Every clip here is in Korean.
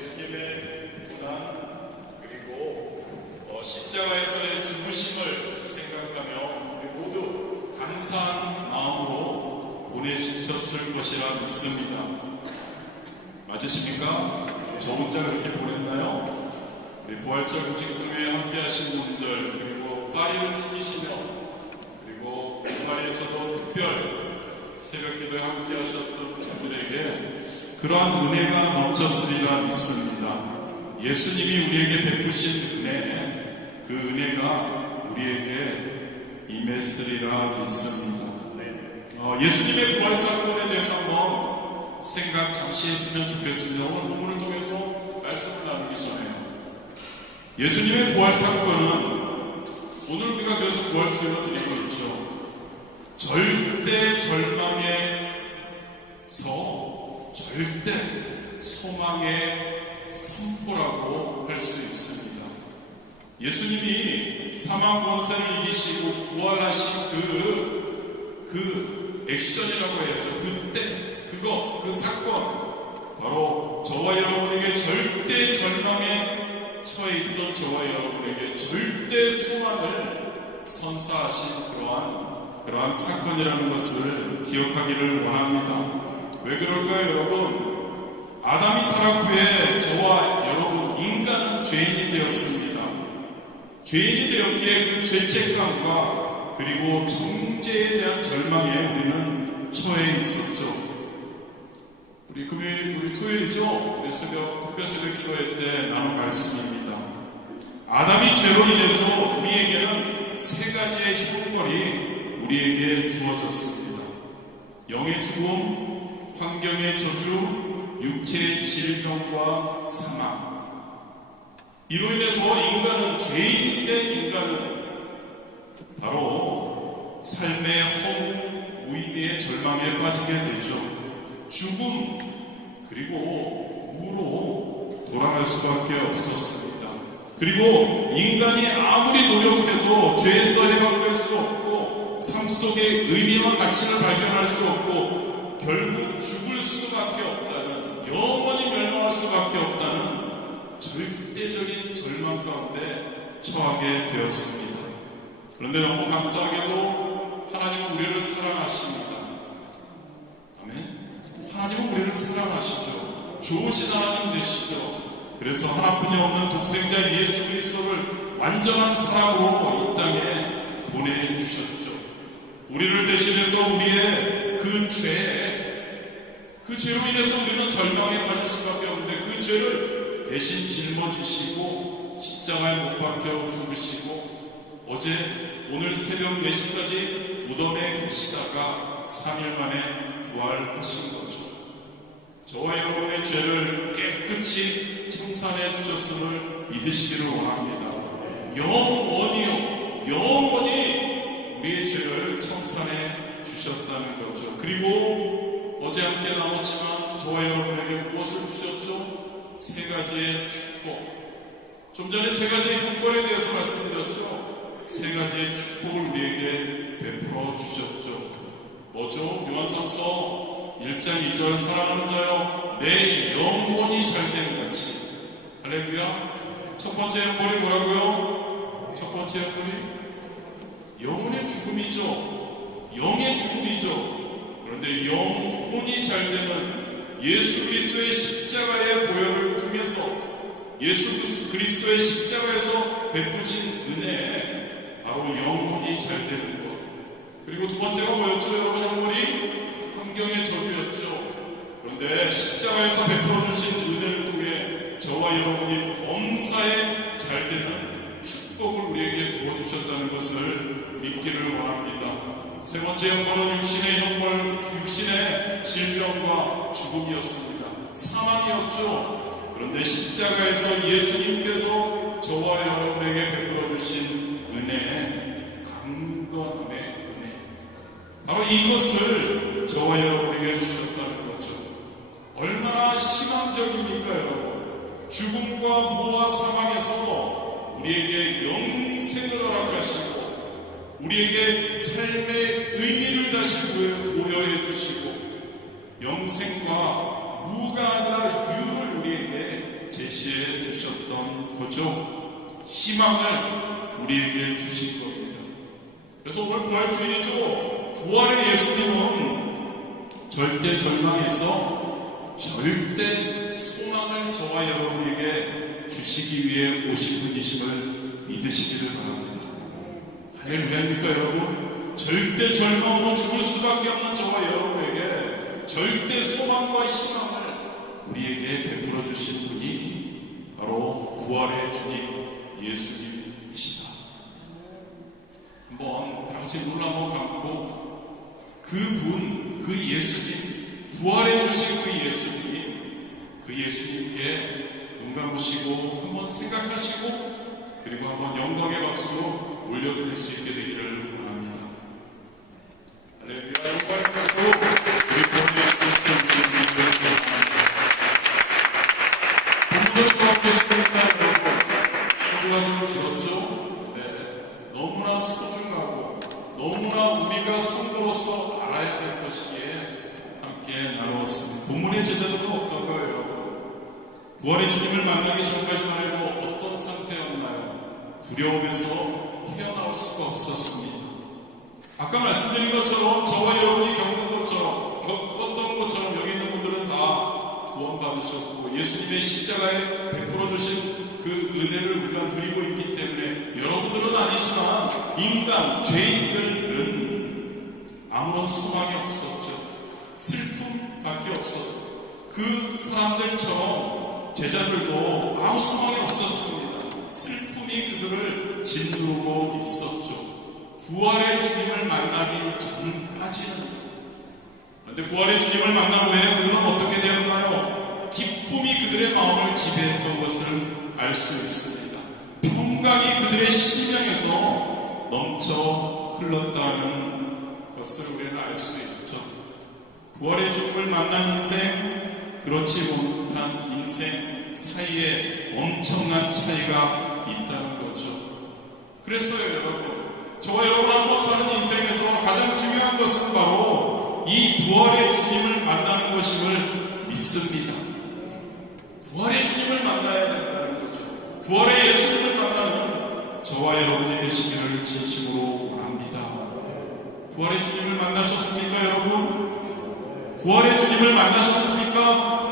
예수님의 고난 그리고 십자가에서의 죽으심을 생각하며 우리 모두 감사한 마음으로 보내주셨을 것이라 믿습니다. 맞으십니까? 저 혼자 그렇게 보냈나요? 우리 부활절 음식승회에 함께 하신 분들, 그리고 파리를 지키시며 그리고 파리에서도 특별 새벽기도에 함께 하셨던 분들에게 그러한 은혜가 넘쳤으리라 믿습니다. 예수님이 우리에게 베푸신 은혜, 그 은혜가 우리에게 임했으리라 믿습니다. 예수님의 부활 사건에 대해서 한번 생각 잠시 했으면 좋겠습니다. 오늘 본문을 통해서 말씀을 나누기 전에요. 예수님의 부활 사건은 오늘 우리가 그래서 부활주의로 드리고 있죠. 절대 절망에서 절대 소망의 선포라고 할 수 있습니다. 예수님이 사망 권세를 이기시고 부활하신 그 액션이라고 해야죠. 그때 그 사건, 바로 저와 여러분에게 절대 절망에 처해 있던 저와 여러분에게 절대 소망을 선사하신 그러한 사건이라는 것을 기억하기를 원합니다. 왜 그럴까요, 여러분? 아담이 타락 후에 저와 여러분 인간은 죄인이 되었습니다. 죄인이 되었기에 그 죄책감과 그리고 정죄에 대한 절망에 우리는 처해 있었죠. 우리 토요일이죠? 우리 특별 새벽 기도회 때 나눈 말씀입니다. 아담이 죄로 인해서 우리에게는 세 가지의 형벌이 우리에게 주어졌습니다. 영의 죽음, 환경의 저주, 육체의 질병과 사망. 이로 인해서 인간은, 죄인된 인간은 바로 삶의 허무, 무의미의 절망에 빠지게 되죠. 죽음, 그리고 무로 돌아갈 수밖에 없었습니다. 그리고 인간이 아무리 노력해도 죄에서 해방될 수 없고 삶 속의 의미와 가치를 발견할 수 없고 결국 죽을 수밖에 없다는, 영원히 멸망할 수밖에 없다는 절대적인 절망 가운데 처하게 되었습니다. 그런데 너무 감사하게도 하나님은 우리를 사랑하십니다. 아멘. 하나님은 우리를 사랑하시죠. 좋으신 하나님 되시죠. 그래서 하나뿐이 없는 독생자 예수 그리스도를 완전한 사랑으로 이 땅에 보내주셨죠. 우리를 대신해서 우리의 그 죄로 인해서 우리는 절망에 빠질 수밖에 없는데 그 죄를 대신 짊어지시고 십자가에 못 박혀 죽으시고 오늘 새벽 4시까지 무덤에 계시다가 3일 만에 부활하신 거죠. 저와 여러분의 죄를 깨끗이 청산해 주셨음을 믿으시기를 원합니다. 영원히 우리의 죄를 청산해 주셨다는 거죠. 그리고 어제 함께 나눴지만 저와 여러분에게 무엇을 주셨죠? 세 가지의 축복. 좀 전에 세 가지의 형벌에 대해서 말씀드렸죠. 세 가지의 축복을 우리에게 베풀어 주셨죠. 뭐죠? 요한삼서 1장 2절 사랑하는 자여 내 영혼이 잘된 같이. 할렐루야. 첫 번째 형벌이 뭐라고요? 첫 번째 형벌이 영혼의 죽음이죠. 영의 죽음이죠. 그런데 영혼이 잘되는 예수 그리스도의 십자가의 보혈을 통해서 예수 그리스도의 십자가에서 베푸신 은혜, 바로 영혼이 잘되는 것. 그리고 두 번째가 뭐였죠? 여러분, 형벌이 환경의 저주였죠. 그런데 십자가에서 베풀어 주신 은혜를 통해 저와 여러분이 범사에 잘되는 축복을 우리에게 부어주셨다는 것을 믿기를 원합니다. 세 번째 형벌은 육신의 질병과 죽음이었습니다. 사망이었죠. 그런데 십자가에서 예수님께서 저와 여러분에게 베풀어 주신 은혜, 강건함의 은혜, 바로 이것을 저와 여러분에게 주셨다는 거죠. 얼마나 희망적입니까, 여러분? 죽음과 무와 사망에서 우리에게 영생을 허락하시고 우리에게 삶의 의미를 다시 보여해 주시고 영생과 무가 아니라 유를 우리에게 제시해 주셨던 거죠. 희망을 우리에게 주신 겁니다. 그래서 오늘 부활주일이죠. 부활의 예수님은 절대 절망에서 절대 소망을 저와 여러분에게 주시기 위해 오신 분이심을 믿으시기를 바랍니다. 할렐루야입니까 여러분? 절대 절망으로 죽을 수밖에 없는 저와 여러분에게 절대 소망과 희망을 우리에게 베풀어 주신 분이 바로 부활의 주님 예수님이시다. 한번 다같이 눈을 한번 감고 그분, 그 예수님, 부활해 주신 그 예수님께 눈 감으시고 한번 생각하시고 그리고 한번 영광의 박수로 올려드릴 수 있게 되기를 원합니다. 할렐루야. 영광의 박수로 우리 구원의 주님을 본문으로 돌아오겠습니다. 여러분, 주가 좀 길었죠? 네, 너무나 소중하고 너무나 우리가 성도로서 알아야 될 것이기에 함께 나누었습니다. 본문의 제자들은 어떤가요, 여러분? 부활의 주님을 만나기 전까지만 해도 어떤 상태였나요? 두려움에서 헤어나올 수가 없었습니다. 아까 말씀드린 것처럼 저와 여러분이 겪었던 것처럼 여기 있는 분들은 다 구원받으셨고 예수님의 십자가에 베풀어 주신 그 은혜를 우리가 누리고 있기 때문에 여러분들은 아니지만 인간, 죄인들은 아무런 소망이 없었죠. 슬픔밖에 없었고 그 사람들처럼 제자들도 아무 소망이 없었습니다. 슬픔이 그들을 짓누르고 있었죠. 부활의 주님을 만나기 전까지는. 그런데 부활의 주님을 만난 후에 그들은 어떻게 되었나요? 기쁨이 그들의 마음을 지배했던 것을 알 수 있습니다. 평강이 그들의 심령에서 넘쳐 흘렀다는 것을 우리는 알 수 있죠. 부활의 주님을 만난 인생, 그렇지 못한 인생 사이에 엄청난 차이가 있다는 거죠. 그래서요 여러분, 저와 여러분 한번 사는 인생에서 가장 중요한 것은 바로 이 부활의 주님을 만나는 것임을 믿습니다. 부활의 주님을 만나야 된다는 거죠. 부활의 예수님을 만나는 저와 여러분이 되시기를 진심으로 원합니다. 부활의 주님을 만나셨습니까 여러분? 부활의 주님을 만나셨습니까?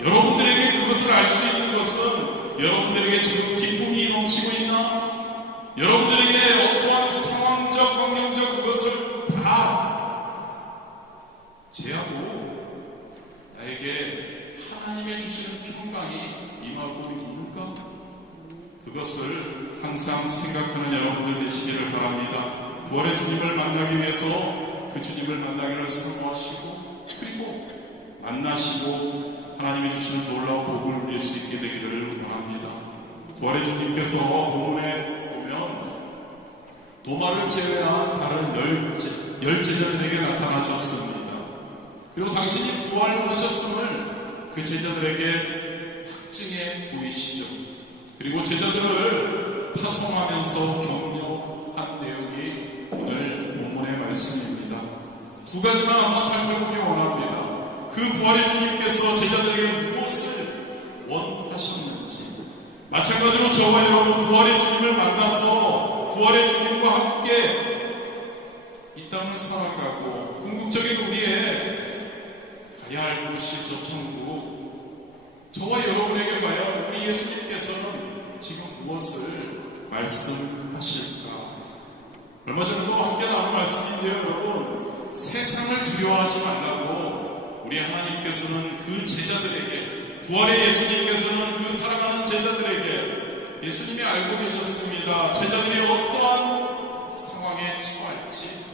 여러분들에게 그것을 알 수 있는 것은 여러분들에게 지금 기쁨이 넘치고 있나? 여러분들에게 어떠한 상황적, 환경적 그것을 다 제하고 나에게 하나님의 주시는 평강이 임하고 있는가? 그것을 항상 생각하는 여러분들 되시기를 바랍니다. 부활의 주님을 만나기 위해서 그 주님을 만나기를 사모하시고 그리고 만나시고 하나님이 주시는 놀라운 복을 누릴 수 있게 되기를 원합니다. 부활의 주님께서 본문에 보면 도마를 제외한 다른 열 제자들에게 나타나셨습니다. 그리고 당신이 부활하셨음을 그 제자들에게 확증해 보이시죠. 그리고 제자들을 파송하면서 격려한 내용이 오늘 본문의 말씀입니다. 두 가지만 한번 살펴보기 원합니다. 그 부활의 주님께서 제자들에게 무엇을 원하셨는지, 마찬가지로 저와 여러분 부활의 주님을 만나서 부활의 주님과 함께 이 땅을 살아가고 궁극적인 우리의 가야 할 곳이 저 천국, 저와 여러분에게 과연 우리 예수님께서는 지금 무엇을 말씀하실까? 얼마 전에도 함께 나눈 말씀인데요 여러분, 세상을 두려워하지 말라고 우리 하나님께서는 그 제자들에게, 부활의 예수님께서는 그 사랑하는 제자들에게 예수님이 알고 계셨습니다. 제자들이 어떠한 상황에 처할지.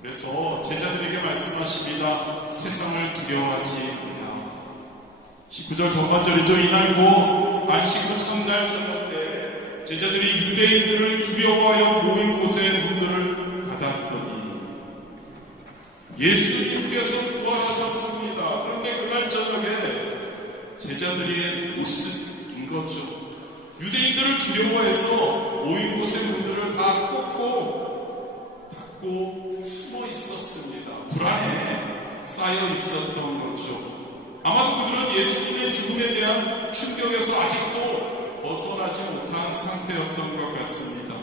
그래서 제자들에게 말씀하십니다. 세상을 두려워하지 말라. 19절 전반절이죠. 이날고 안식 후 첫날 저녁 때 제자들이 유대인들을 두려워하여 모인 곳에 문들을 닫았더니 예수님께서 부활하셨습니다. 그런데 그날 저녁에 제자들의 모습인 거죠. 유대인들을 두려워해서 모인 곳의 문들을 다 닫고 숨어 있었습니다. 불안에 쌓여 있었던 거죠. 아마도 그들은 예수님의 죽음에 대한 충격에서 아직도 벗어나지 못한 상태였던 것 같습니다.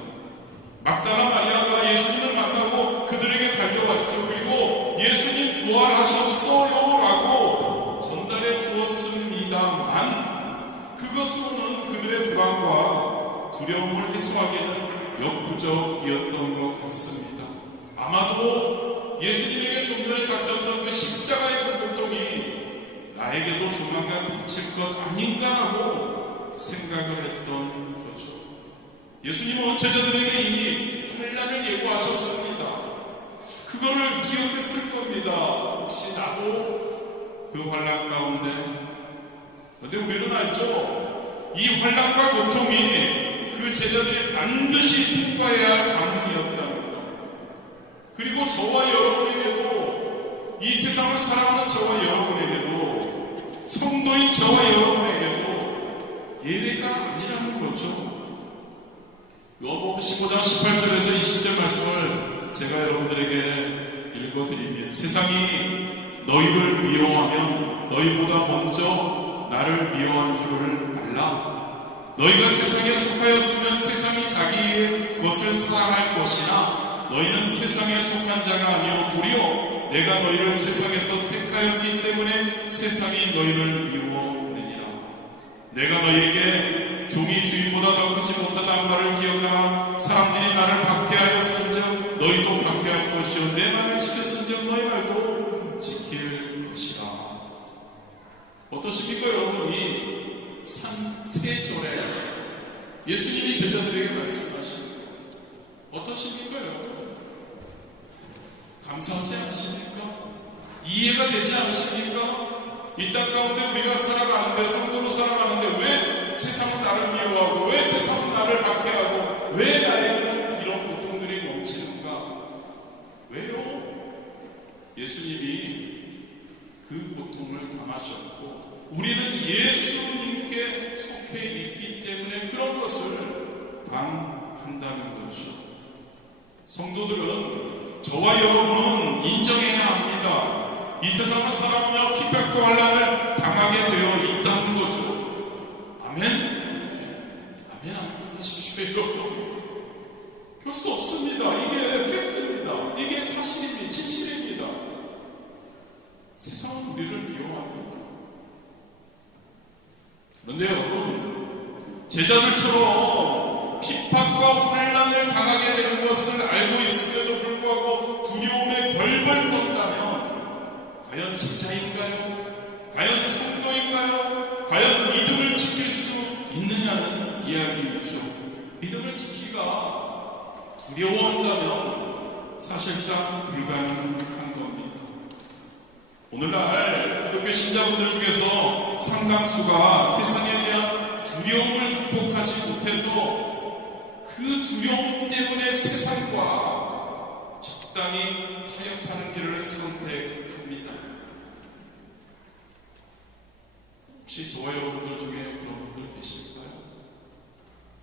막달라 마리아가 예수님을 만나고 그들에게 달려왔죠. 그리고 예수님 부활하셨어요 라고 전달해 주었습니다만 그것으로는 그들의 불안과 두려움을 해소하기는 역부족이었던 것 같습니다. 아마도 예수님에게 좀 전에 닥쳤던 그 십자가의 그 고통이 나에게도 조만간 닥칠 것 아닌가라고 생각을 했던 거죠. 예수님은 제자들에게 이미 환난을 예고하셨습니다. 그거를 기억했을 겁니다. 혹시 나도 그 환난 가운데. 그런데 우리는 알죠. 이 환난과 고통이 그 제자들이 반드시 통과해야 할 과문이었다는 것. 그리고 저와 여러분에게도, 이 세상을 살아가는 저와 여러분에게도, 성도인 저와 여러분에게도 예외가 아니라는 거죠. 요한복음 15장 18절에서 20절 말씀을 제가 여러분들에게 읽어드리면, 세상이 너희를 미워하면 너희보다 먼저 나를 미워한 줄을 알라. 너희가 세상에 속하였으면 세상이 자기의 것을 사랑할 것이나 너희는 세상에 속한 자가 아니요 도리어 내가 너희를 세상에서 택하였기 때문에 세상이 너희를 미워하느니라. 내가 너희에게 종이 주인보다 더 크지 못하다는 말을 기억하라. 사람들이 나를 박해하였은즉 너희도 박해할 것이요 내 말을 지켰은즉 너희 말도 지킬 것이라. 어떠십니까 여러분이? 세절에 예수님이 제자들에게 말씀하십니다. 어떠십니까 여러분? 감사하지 않으십니까? 이해가 되지 않으십니까? 이 땅 가운데 우리가 살아가는데, 성도로 살아가는데 왜 세상은 나를 미워하고, 왜 세상은 나를 박해하고, 왜 나에게는 이런 고통들이 넘치는가? 왜요? 예수님이 그 고통을 당하셨고 우리는 예수님께 속해 있기 때문에 그런 것을 당한다는 거죠. 성도들은, 저와 여러분은 인정해야 합니다. 이 세상을 살아가며 핍박과 환난을 당하게 되어 있다는 거죠. 아멘? 아멘 하십시오. 별 수 없습니다. 이게 팩트입니다. 이게 사실입니다. 진실입니다. 세상은 우리를 미워합니다. 그런데 여러분, 제자들처럼 핍박과 환난을 당하게 되는 것을 알고 있음에도 불구하고 두려움에 벌벌 떤다면 과연 진짜인가요? 과연 성도인가요? 과연 믿음을 지킬 수 있느냐는 이야기이죠. 믿음을 지키기가 두려워한다면 사실상 불가능한 겁니다. 오늘날 기독교 신자분들 중에서 상당수가 세상에 대한 두려움을 극복하지 못해서 그 두려움 때문에 세상과 적당히 타협하는 길을 선택합니다. 혹시 저와 여러분들 중에 그런 분들 계실까요?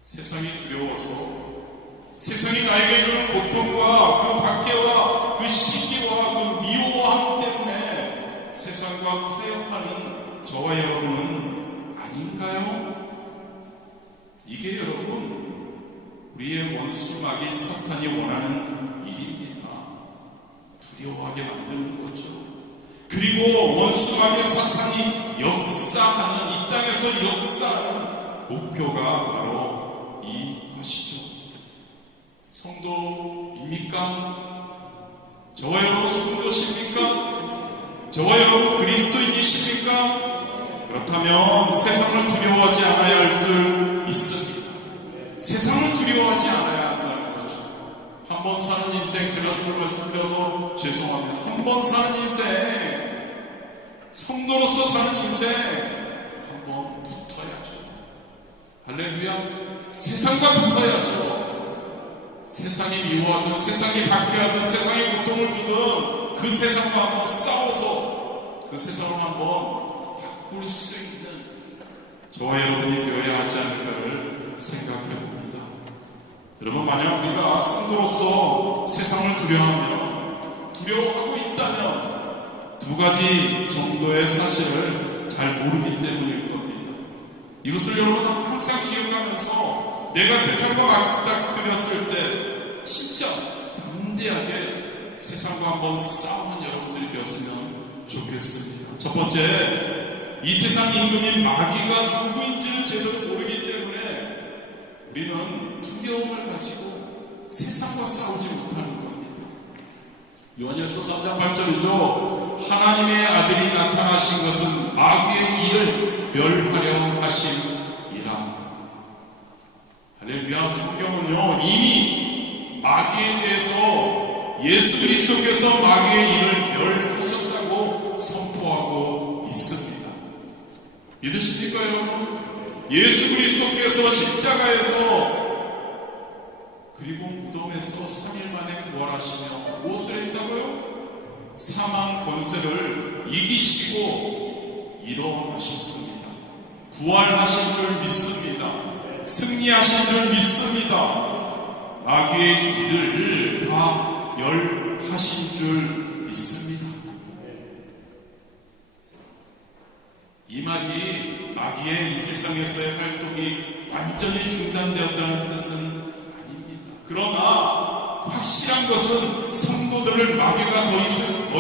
세상이 두려워서, 세상이 나에게 주는 고통과 그 박해와 그 시기와 그 미워함 때문에 세상과 타협하는 저와 여러분은 아닌가요? 이게 여러분, 우리의 원수 마귀 사탄이 원하는 일입니다. 두려워하게 만드는 거죠. 그리고 원수 마귀 사탄이 역사하는, 이 땅에서 역사하는 목표가 바로 이것이죠. 성도입니까? 저와 여러분 성도십니까? 저와 여러분 그리스도인이십니까? 그렇다면 세상을 두려워하지 않아야 할 줄 믿습니다. 세상을 두려워하지 않아야 한다는 거죠. 한 번 사는 인생, 제가 정말 말씀드려서 죄송합니다. 한 번 사는 인생, 성도로서 사는 인생 한 번 붙어야죠. 할렐루야. 세상과 붙어야죠. 세상이 미워하든, 세상이 박해하든, 세상이 고통을 주든 그 세상과 한번 싸워서 그 세상을 한번 바꿀 수 있는 저와 여러분이 되어야 하지 않을까를 생각해 봅니다. 여러분, 만약 우리가 성도로서 세상을 두려워하고 있다면 두 가지 정도의 사실을 잘 모르기 때문일 겁니다. 이것을 여러분 항상 기억하면서 내가 세상과 맞닥뜨렸을 때 진짜 담대하게 세상과 한번 싸우는 여러분들이 되었으면 좋겠습니다. 첫 번째, 이 세상 임금인 마귀가 누구인지를 제대로 모르기 때문에 우리는 두려움을 가지고 세상과 싸우지 못하는 겁니다. 요한일서 3장 8절이죠. 하나님의 아들이 나타나신 것은 마귀의 일을 멸하려 하심이라. 할렐루야. 성경은요 이미 마귀에 대해서 예수 그리스도께서 마귀의 일을 멸하셨다고 선포하고 있습니다. 믿으십니까 여러분? 예수 그리스도께서 십자가에서 그리고 무덤에서 3일 만에 부활하시며 무엇을 했다고요? 사망 권세를 이기시고 일어나셨습니다. 부활하신 줄 믿습니다. 승리하신 줄 믿습니다. 마귀의 일을 다 멸하신 줄 믿습니다. 이 말이 마귀의 이 세상에서의 활동이 완전히 중단되었다는 뜻은 아닙니다. 그러나 확실한 것은 성도들을 마귀가 더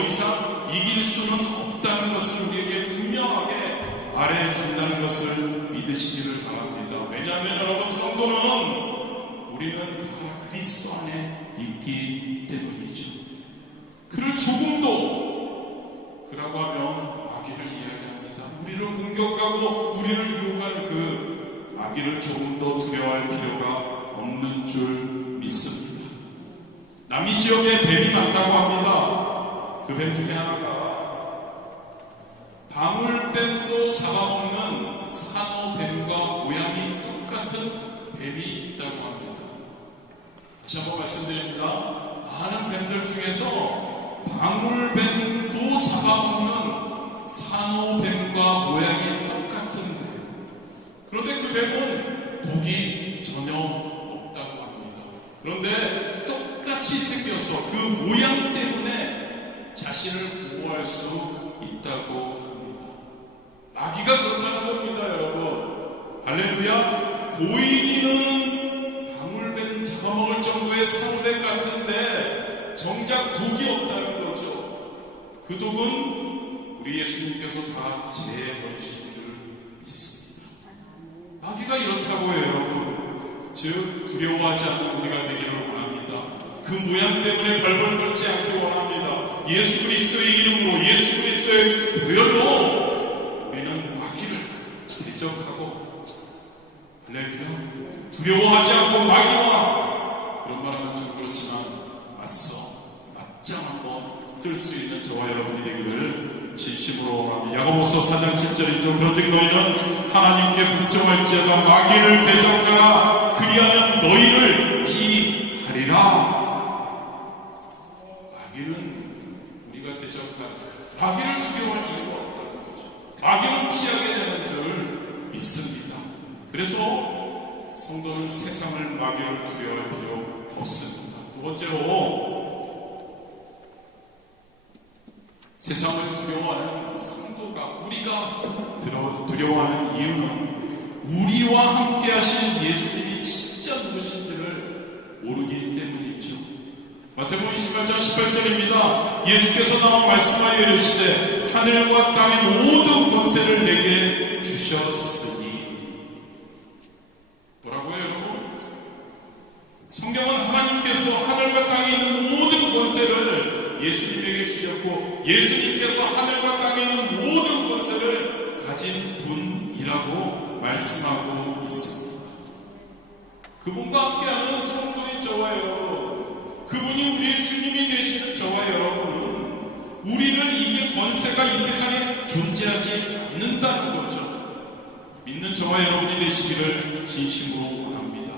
이상 이길 수는 없다는 것을 우리에게 분명하게 말해준다는 것을 믿으시기를 바랍니다. 왜냐하면 여러분 성도는 우리는 다 그리스도 안에 있기 때문이죠. 그를 조금도 그라고 하면 마귀를 이야기합니다. 우리를 공격하고 우리를 유혹하는 그 마귀를 조금도 두려워할 필요가 없는 줄 믿습니다. 남이 지역에 뱀이 많다고 합니다. 그 뱀 중에 하나가 방울뱀도 잡아먹는 산호뱀과 모양이 똑같은 뱀이 있다고 합니다. 다시 한번 말씀드립니다. 많은 뱀들 중에서 방울뱀도 잡아먹는 산호뱀과 모양이 똑같은 뱀. 그런데 그 뱀은 독이 전혀 없다고 합니다. 그런데 똑같이 생겨서 그 모양 때문에 자신을 보호할 수 있다고 합니다. 마귀가 그렇다는 겁니다, 여러분. 할렐루야. 보이기는 방울뱀 잡아먹을 정도의 산호뱀 같은데 정작 독이 없다는 거죠. 그 독은 우리 예수님께서 다 제해버리신 줄 믿습니다. 마귀가 이렇다고요, 여러분. 즉 두려워하지 않는 우리가 되기를 원합니다. 그 모양 때문에 벌벌 떨지 않기 원합니다. 예수 그리스도의 이름으로, 예수 그리스도의 보혈로 우리는 마귀를 대적하고, 할렐루야, 두려워하지 않고 마귀와, 이런 말하면 좀 그렇지만 맞짱 한번 뜰 수 있는 저와 여러분이 되기를 진심으로 원합니다. 야고보서 4장 7절이죠. 그런즉 너희는 하나님께 복종할지어다 마귀를 대적하라. 그리하면 너희를 피하리라. 마귀는 우리가 대적한, 마귀를 두려워할 이유가 없다는 거죠. 마귀는 피하게 되는 줄 믿습니다. 그래서 성도는 세상을 마귀를 두려워할 필요 없습니다. 두 번째로, 세상을 두려워하는 성도가, 우리가 두려워하는 이유는 우리와 함께 하신 예수님이 진짜 누구신지를 모르기 때문이죠. 마태복음 28장 18절입니다. 예수께서 나와 말씀하여 이르시되 하늘과 땅의 모든 권세를 내게 주셨으니. 뭐라고요, 여러분? 성경은 하나님께서 하늘과 땅에 있는 모든 권세를 예수님에게 주셨고, 예수님께서 하늘과 땅에 있는 모든 권세를 가진 분이라고 말씀하고 있습니다. 그분과 함께하는 성도인 저와 여러분, 그분이 우리의 주님이 되시는 저와 여러분은 우리를 이길 권세가 이 세상에 존재하지 않는다는 거죠. 믿는 저와 여러분이 되시기를 진심으로 원합니다.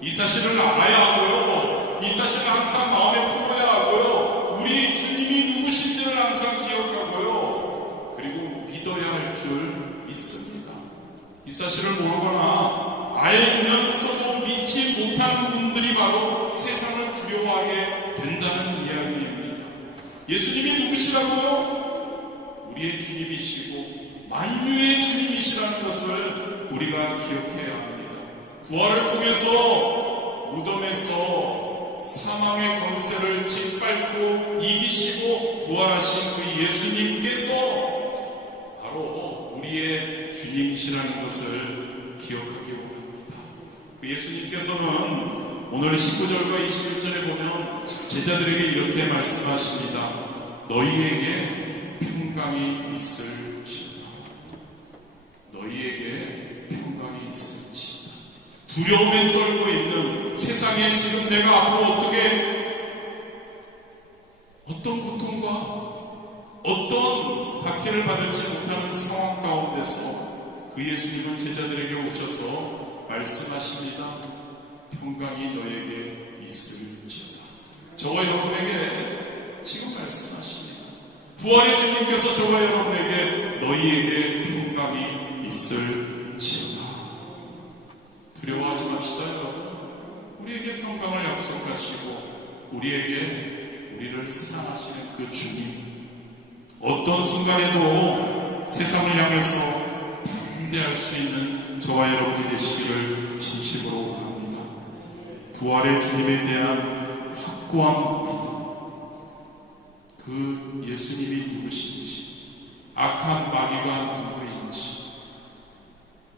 이 사실을 알아야 하고요, 이 사실을 항상 마음에 품어야 하고요, 우리 주님이 누구신지를 항상 기억하고요, 그리고 믿어야 할 줄 믿습니다. 이 사실을 모르거나 알면서도 믿지 못하는 분들이 바로 세상을 두려워하게 된다는 이야기입니다. 예수님이 누구시라고요? 우리의 주님이시고 만유의 주님이시라는 것을 우리가 기억해야 합니다. 부활을 통해서 무덤에서 사망의 권세를 짓밟고 이기시고 부활하신 그 예수님께서 바로 우리의 주님이시라는 것을 기억하기 원합니다. 그 예수님께서는 오늘 19절과 21절에 보면 제자들에게 이렇게 말씀하십니다. 너희에게 평강이 있을지어다. 너희에게 평강이 있을지어다. 두려움에 떨고 있는 세상에 지금 내가 앞으로 어떤 고통과 어떤 박해를 받을지 못하는 상황 가운데서 그 예수님은 제자들에게 오셔서 말씀하십니다. 평강이 너에게 있을지어다. 저와 여러분에게 지금 말씀하십니다. 부활의 주님께서 저와 여러분에게 너희에게 평강이 있을지어다. 두려워하지 맙시다 여러분. 우리에게 평강을 약속하시고 우리를 사랑하시는 그 주님, 어떤 순간에도 세상을 향해서 담대할 수 있는 저와 여러분이 되시기를 진심으로 원합니다. 부활의 주님에 대한 확고한 믿음, 그 예수님이 누구신지, 악한 마귀가 누구인지,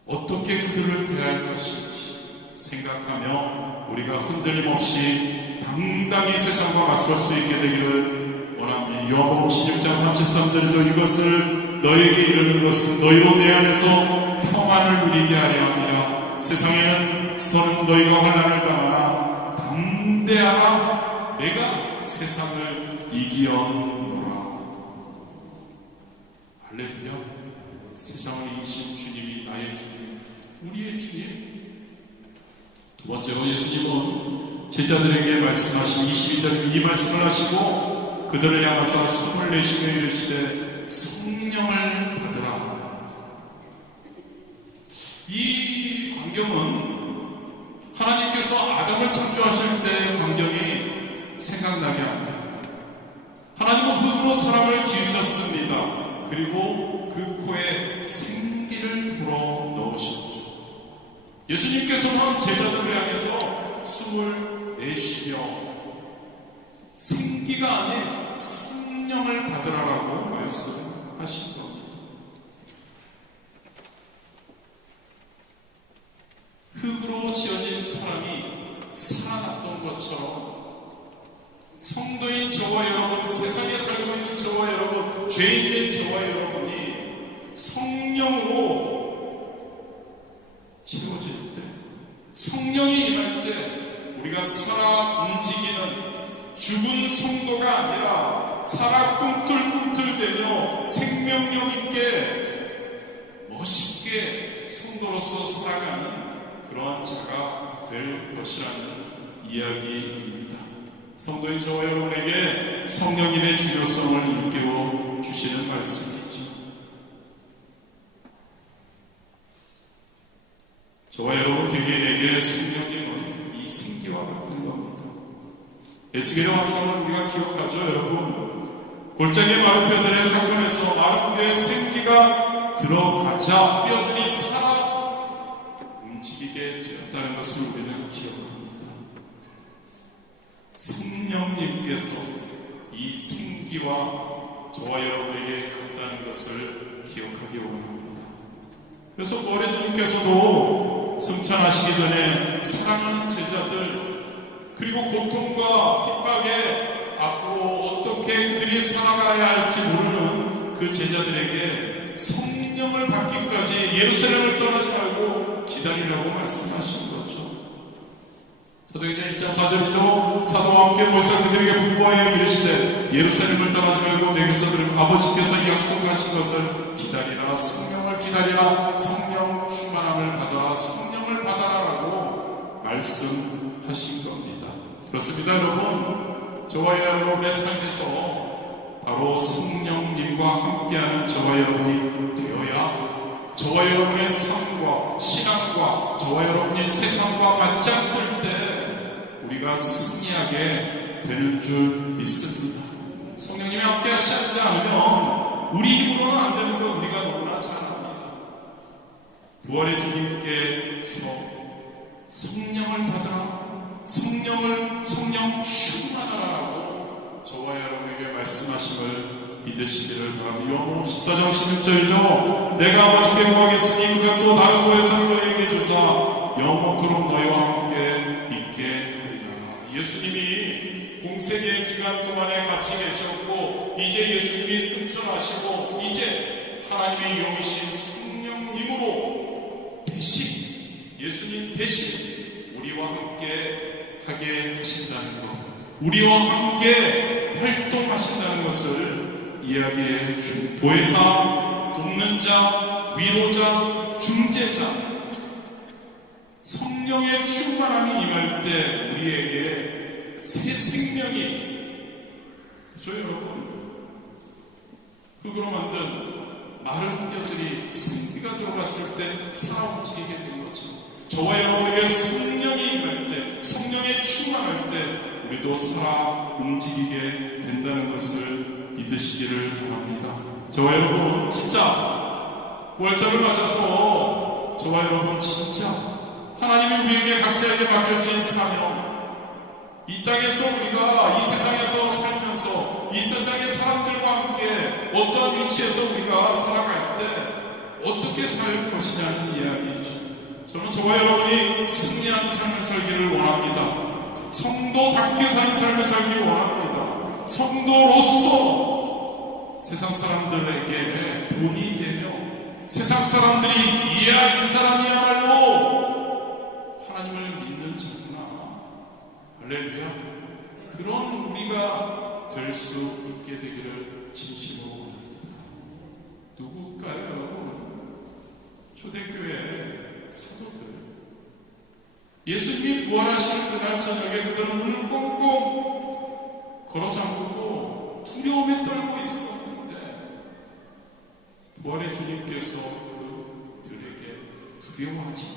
어떻게 그들을 대할 것인지 생각하며 우리가 흔들림 없이 당당히 세상과 맞설 수 있게 되기를 원합니다. 요한복음 16장 33절에도 이것을 너에게 이르는 것은 너희로 내 안에서 평안을 누리게 하려 함이라. 세상에는 너희가 환난을 당하나 담대하라. 내가 세상을 이기었노라. 할렐루야. 세상을 이기신 주님이 나의 주님, 우리의 주님. 두 번째로 예수님은 제자들에게 말씀하신 22절에 이 말씀을 하시고 그들을 향하사 숨을 내쉬며 이르시되 성령을 받으라. 이 광경은 하나님께서 아담을 창조하실 때 광경이 생각나게 합니다. 하나님은 흙으로 사람을 지으셨습니다. 그리고 그 코에 생기를 불어 넣으셨죠. 예수님께서는 제자들을 향해서 숨을 내쉬며 생기가 아닌 성령을 받으라라고 말씀하신 겁니다. 흙으로 지어진 사람이 살아났던 것처럼 성도인 저와 여러분, 세상에 살고 있는 저와 여러분, 죄인된 저와 여러분이 성령으로 채워질 때, 성령이 임할 때 우리가 살아 움직이는 죽은 성도가 아니라 살아 꿈틀꿈틀대며 생명력 있게 멋있게 성도로서 살아가는 그러한 자가 될 것이라는 이야기입니다. 성도인 저와 여러분에게 성령님의 중요성을 일깨워 주시는 말씀이죠. 저와 여러분 개개인에게 성령님은 이 생기와 같은 겁니다. 에스겔의 환상을 우리가 기억하죠, 여러분. 골짜기 마른 뼈들의 사건에서 마른 뼈에 생기가 들어가자 뼈들이 살아 움직이게 되었다는 것을 우리는 기억합니다. 성령님께서 이 생기와 저와 여러분에게 같다는 것을 기억하기 원합니다. 그래서 부활의 주님께서도 승천하시기 전에 사랑하는 제자들, 그리고 고통과 핍박에 앞으로 어떻게 그들이 살아가야 할지 모르는 그 제자들에게 성령을 받기까지 예루살렘을 떠나지 말고 기다리라고 말씀하신 거죠. 사도행전 1장 4절이죠. 사도와 함께 모여서 그들에게 분부하여 이르시되 예루살렘을 떠나지 말고 내게서 들은 아버지께서 약속하신 것을 기다리라. 성령을 기다리라. 성령 충만함을 받아라. 성령을 받아라라고 말씀하신 겁니다. 그렇습니다, 여러분. 저와 여러분의 삶에서 바로 성령님과 함께하는 저와 여러분이 되어야 저와 여러분의 삶과 신앙과 저와 여러분이 세상과 맞짱뜰 때 우리가 승리하게 되는 줄 믿습니다. 성령님이 함께 하시지 않으면 우리 힘으로는 안 되는 거 우리가 너무나 잘 부활의 주님께서 성령을 받으라, 성령 충만하라고 저와 여러분에게 말씀하심을 믿으시기를 바랍니다. 요한복음 14장 16절이죠. 내가 아버지께 구하겠으니 그가 또 다른 보혜사를 너희에게 주사 영원토록 너희와 함께 있게 하리라. 예수님이 공생의 기간 동안에 같이 계셨고 이제 예수님이 승천하시고 이제 하나님의 영이신 성령님으로 대신, 예수님 대신 우리와 함께 하게 하신다는 것, 우리와 함께 활동하신다는 것을 이야기해 준 보혜사, 돕는 자, 위로자, 중재자, 성령의 충만함이 임할 때 우리에게 새 생명이, 그죠 여러분? 흙으로 만든 마른 뼈들이 생기가 들어갔을 때 살아 움직이게 된 것처럼 저와 여러분에게 성령이 임할 때, 성령의 충만할 때 우리도 살아 움직이게 된다는 것을 믿으시기를 바랍니다. 저와 여러분 진짜 부활절을 맞아서 저와 여러분 진짜 하나님이 우리에게 각자에게 맡겨주신 사명, 이 땅에서 우리가 이 세상에서 살면서 이 세상의 사람들과 함께 어떠한 위치에서 우리가 살아갈 때 어떻게 살 것이냐는 이야기죠. 저는 저와 여러분이 승리한 삶을 살기를 원합니다. 성도답게 사는 삶을 살기를 원합니다. 성도로서 세상 사람들에게 본이 되며 세상 사람들이 이야 이 사람이야말로 하나님을 믿는 자구나, 할렐루야, 그런 우리가 될 수 있게 되기를 진심으로 원합니다. 누굴까요 여러분? 초대교회 사도들, 예수님이 부활하시는 그날 저녁에 그들은 문을 꽁꽁 걸어잠그고 두려움에 떨고 있었는데 부활의 주님께서 그들에게 두려워하지 마,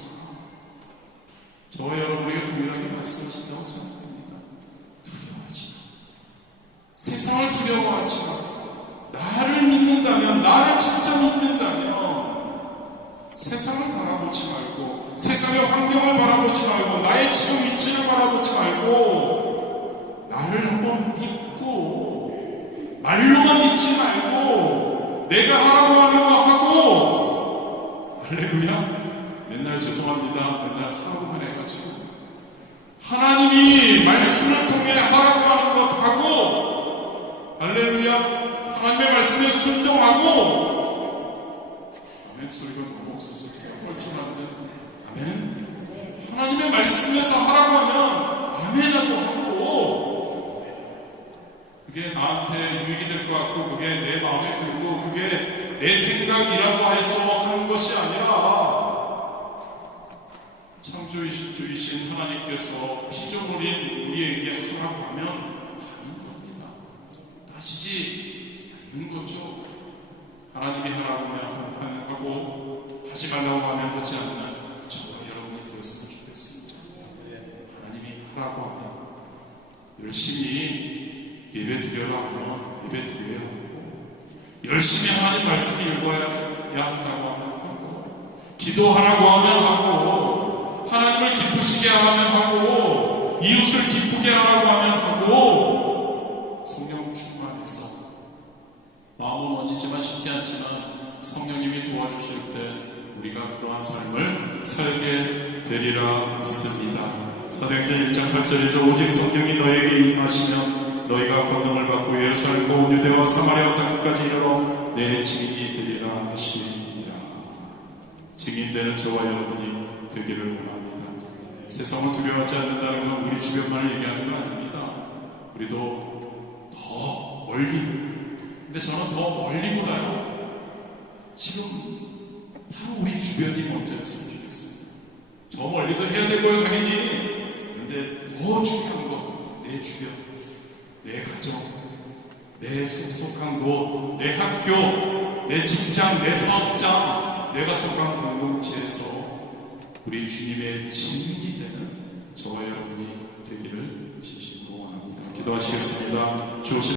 저와 여러분에게 동일하게 말씀하신다고 생각합니다. 두려워하지 마, 세상을 두려워하지 마, 나를 믿는다면, 나를 진짜 믿는다면 세상을 바라보지 말고, 세상의 환경을 바라보지 말고, 나의 지금 위치를 바라보지 말고 나를 한번 믿고, 말로만 믿지 말고 내가 하라고 하는 거 하고, 할렐루야, 맨날 죄송합니다, 맨날 하라고만 해가지고 하나님이 말씀을 통해 하라고 하는 것 하고, 할렐루야, 하나님의 말씀에 순종하고, 아멘 소리가 너무 없어서 제가 뻘쭘한데, 아멘, 하나님의 말씀에서 하라고 하면 아멘하고 하고, 그게 나한테 유익이 될 것 같고 그게 내 마음에 들고 그게 내 생각이라고 해서 하는 것이 아니라 창조주이신 하나님께서 피조물인 우리에게 하라고 하면 하는 겁니다. 따지지 않는 거죠. 하나님이 하라고 하면 하고 하지 말라고 하면 하지 않는 저와 여러분이 되었으면 좋겠습니다. 하나님이 하라고 하면 열심히 예배 드려라 하면 예배 드려야 하고, 열심히 하나님 말씀을 읽어야 한다고 하면 하고, 기도하라고 하면 하고, 하나님을 기쁘시게 하면 하고, 이웃을 기쁘게 하라고 하면 하고, 성령 충만해서 마음은 원이지만 쉽지 않지만 성령님이 도와주실 때 우리가 그러한 삶을 살게 되리라 믿습니다. 사도행전 1장 8절이죠. 오직 성령이 너에게 임하시면 너희가 권능을 받고 예루살렘과 온 유대와 사마리아 땅 끝까지 이르러 내 증인이 되리라 하시니라. 증인되는 저와 여러분이 되기를 원합니다. 세상을 두려워하지 않는다는 건 우리 주변만을 얘기하는 거 아닙니다. 우리도 더 멀리, 근데 저는 더 멀리보다요 지금 바로 우리 주변이 먼저였으면 좋겠습니다. 저 멀리도 해야 되고요 당연히. 근데 더 중요한 건 내 주변, 내 가정, 내 속한 곳, 내 학교, 내 직장, 내 사업장, 내가 속한 공동체에서 우리 주님의 증인이 되는 저와 여러분이 되기를 진심으로 원합니다. 기도하시겠습니다.